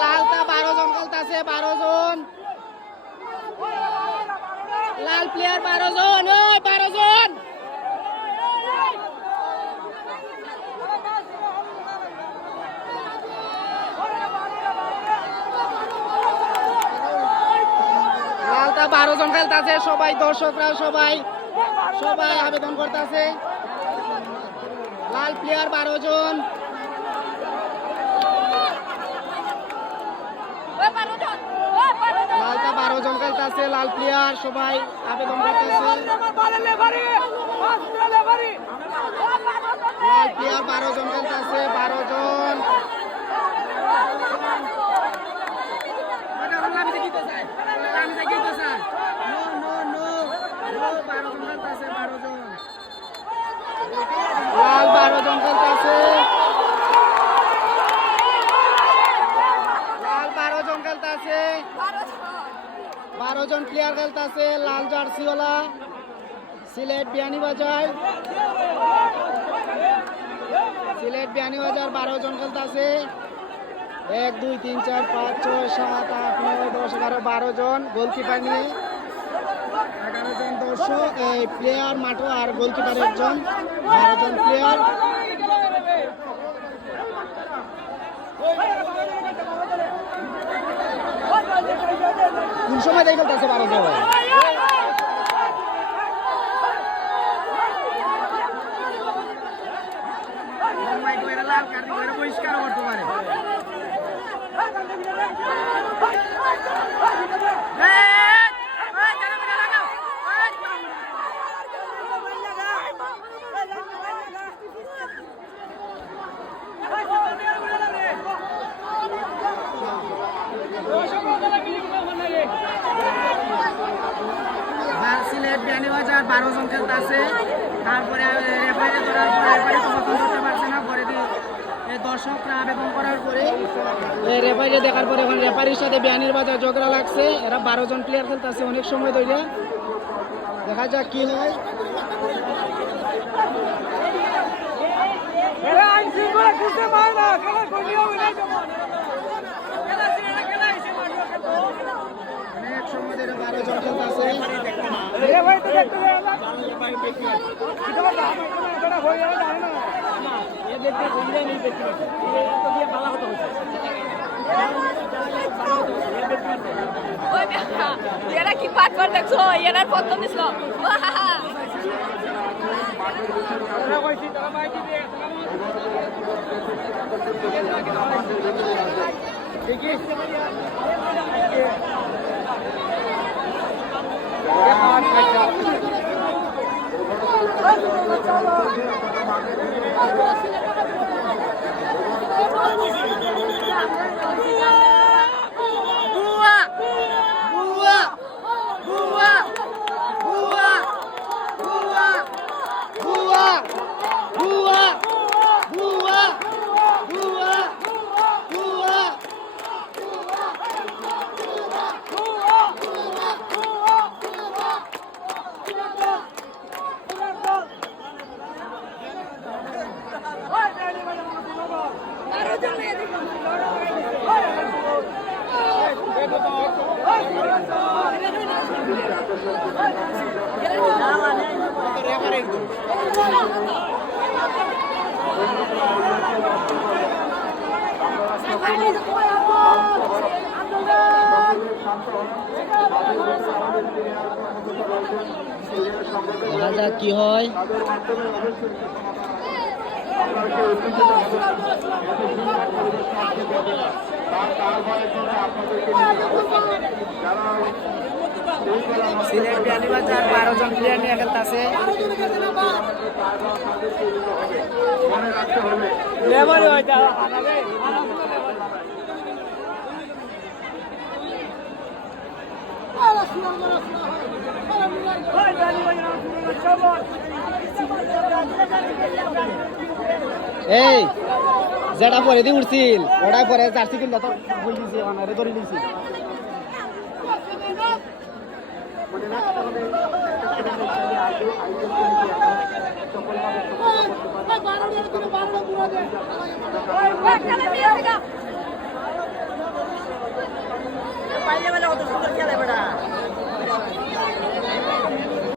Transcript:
লালটা 12 জন খেলতেছে, 12 জন। লাল প্লেয়ার 12 জন, 12 জন। লালটা 12 জন খেলতেছে, সবাই দর্শকরা সবাই আবেদন করতেছে। লাল প্লেয়ার 12 জন। লালটা 12 জন খেলতেছে, লাল প্লেয়ার সবাই আবেদন করতেছে। লাল প্লেয়ার 12 জন খেলতেছে, 12 জন। লাল 12 জন খেলতেছে, লাল 12 জন খেলতেছে, 12 জন প্লেয়ার খেলতেছে। লাল জার্সিওয়ালা সিলেট বিয়ানীবাজার, 12 জন খেলতেছে। 1 2 3 4 5 6 7 8 9 10 11 12 জন গোলকিপার নিয়ে, 11 জন দর্শক এই প্লেয়ার মাঠে আর গোলকিপার একজন, 12 জন প্লেয়ার। কোন সময় দেখে খেলতেছে 12 জন? পরিষ্কার করতে পারে। সিলেট বিয়ানীবাজার 12 জন খেলতেছে। তারপরে রেফারি করার পরে রেফারি তো পছন্দ করতে পারছে না, পরে দর্শকরা আবেদন করার পরে রেফারি দেখার পরে এখন রেফারির সাথে বিয়ানীবাজার ঝগড়া লাগছে। এরা 12 জন প্লেয়ার খেলতেছে অনেক সময় ধরে, দেখা যাক কি হয়। অনেক সময় ধরে 12 জন খেলতেছে। এরা কি পাঠ করে দেখছো, এরা প্রথম দিছিল। দেখা যাক কি হয়। সিলেট বিয়ানীবাজার 12 জন প্লেয়ার নিয়ে খেলতেছে। এই যেটা পরে দিয়ে উঠছিল ওটাই পরে জার্সি কিনলে তো বই দিয়েছি অনারে ধরে দিয়েছি। ওই খেলা দিয়ে